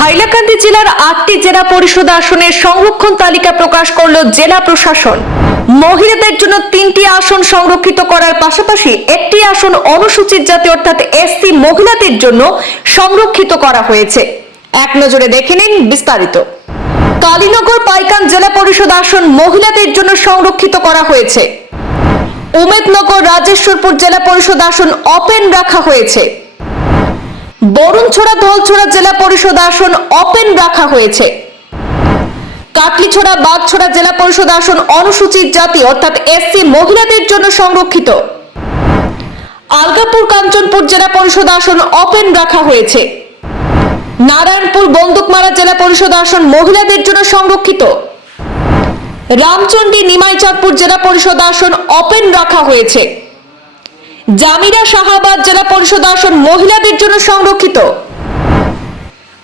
হাইলাকান্দি জেলার আটটি জেলা পরিষদ আসনের সংরক্ষণ তালিকা প্রকাশ করল জেলা প্রশাসন। মহিলাদের জন্য তিনটি আসন সংরক্ষিত করার পাশাপাশি একটি আসন অনুসূচিত জাতি অর্থাৎ এসসি মহিলাদের জন্য সংরক্ষিত করা হয়েছে। এক নজরে দেখে নিন বিস্তারিত। কালীনগর পাইকান জেলা পরিষদ আসন মহিলাদের জন্য সংরক্ষিত করা হয়েছে। উমেদনগর রাজেশ্বরপুর জেলা পরিষদ আসন ওপেন রাখা হয়েছে। বরুণছড়া ধলছড়া জেলা পরিষদ আসন ওপেন রাখা হয়েছে। কাটলিছড়া বাগছড়া জেলা পরিষদ আসন অনুসূচিত জাতি, অর্থাৎ এসসি মহিলাদের জন্য সংরক্ষিত। আলগাপুর, কাঞ্চনপুর জেলা পরিষদ আসন ওপেন রাখা হয়েছে। নারায়ণপুর, বন্দুকমারা জেলা পরিষদ আসন মহিলাদের জন্য সংরক্ষিত। রামচন্ডী নিমাইচাঁদপুর জেলা পরিষদ আসন ওপেন রাখা হয়েছে। জামিরা শাহাবাদ জেলা পরিষদ আসন মহিলাদের জন্য সংরক্ষিত।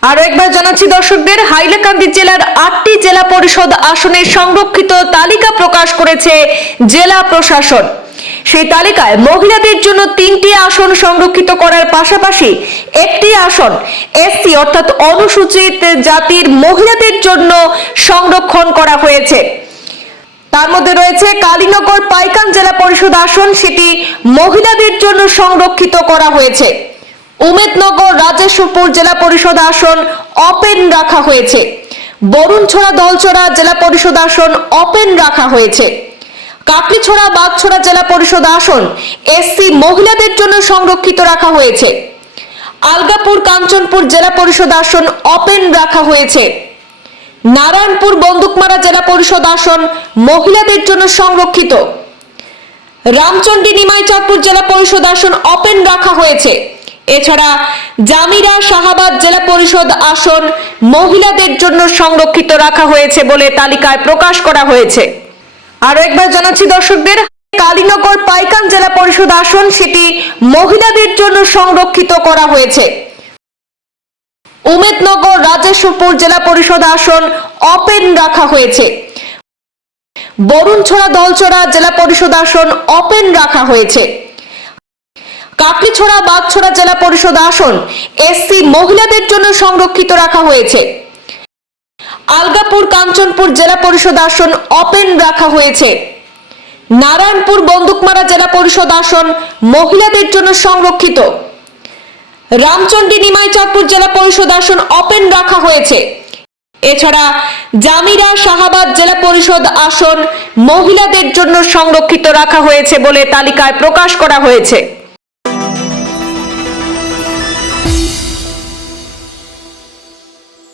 আরও একবার জানাচ্ছি দর্শকদের, হাইলাকান্দি জেলার আটটি জেলা পরিষদ আসনের সংরক্ষিত তালিকা প্রকাশ করেছে জেলা প্রশাসন। সেই তালিকায় মহিলাদের জন্য তিনটি আসন সংরক্ষিত করার পাশাপাশি একটি আসন এসসি অর্থাৎ অনুসূচিত জাতির মহিলাদের জন্য সংরক্ষণ করা হয়েছে। তার মধ্যে রয়েছে কালীনগর পাইকান জেলা পরিষদ আসন, সেটি মহিলাদের জন্য সংরক্ষিত করা হয়েছে। উমেদনগর রাজেশ্বরপুর জেলা পরিষদ আসন অপেন রাখা হয়েছে। বরুণছড়া দলছড়া জেলা পরিষদ আসন ওপেন রাখা হয়েছে। কাকলিছড়া বাগছড়া জেলা পরিষদ আসন এসসি মহিলাদের জন্য সংরক্ষিত রাখা হয়েছে। আলগাপুর, কাঞ্চনপুর জেলা পরিষদ আসন ওপেন রাখা হয়েছে। নারায়ণপুর বন্দুকমারা জেলা পরিষদ আসন মহিলাদের জন্য সংরক্ষিত। রামচন্ডী নিমাইচাঁদপুর জেলা পরিষদ আসন ওপেন রাখা হয়েছে। এছাড়া জামিরা শাহাবাদ জেলা পরিষদ আসন মহিলাদের জন্য সংরক্ষিত রাখা হয়েছে বলে তালিকায় প্রকাশ করা হয়েছে। আরও একবার জানাচ্ছি দর্শকদের, কালীনগর পাইকান জেলা পরিষদ আসন সেটি মহিলাদের জন্য সংরক্ষিত করা হয়েছে। উমেদনগর রাজেশ্বরপুর জেলা পরিষদ আসন ওপেন রাখা হয়েছে। বরুণছড়া দলছড়া জেলা পরিষদ আসন ওপেন রাখা হয়েছে। কাকলিছড়া, বাগছড়া জেলা পরিষদ আসন এসসি মহিলাদের জন্য সংরক্ষিত রাখা হয়েছে। আলগাপুর, কাঞ্চনপুর জেলা পরিষদ আসন ওপেন রাখা হয়েছে। নারায়ণপুর, বন্দুকমারা জেলা পরিষদ আসন মহিলাদের জন্য সংরক্ষিত। রামচন্ডী নিমাইচাঁদপুর জেলা পরিষদ আসন ওপেন রাখা হয়েছে। এছাড়া জামিরা শাহাবাদ জেলা পরিষদ আসন মহিলাদের জন্য সংরক্ষিত রাখা হয়েছে বলে তালিকায় প্রকাশ করা হয়েছে।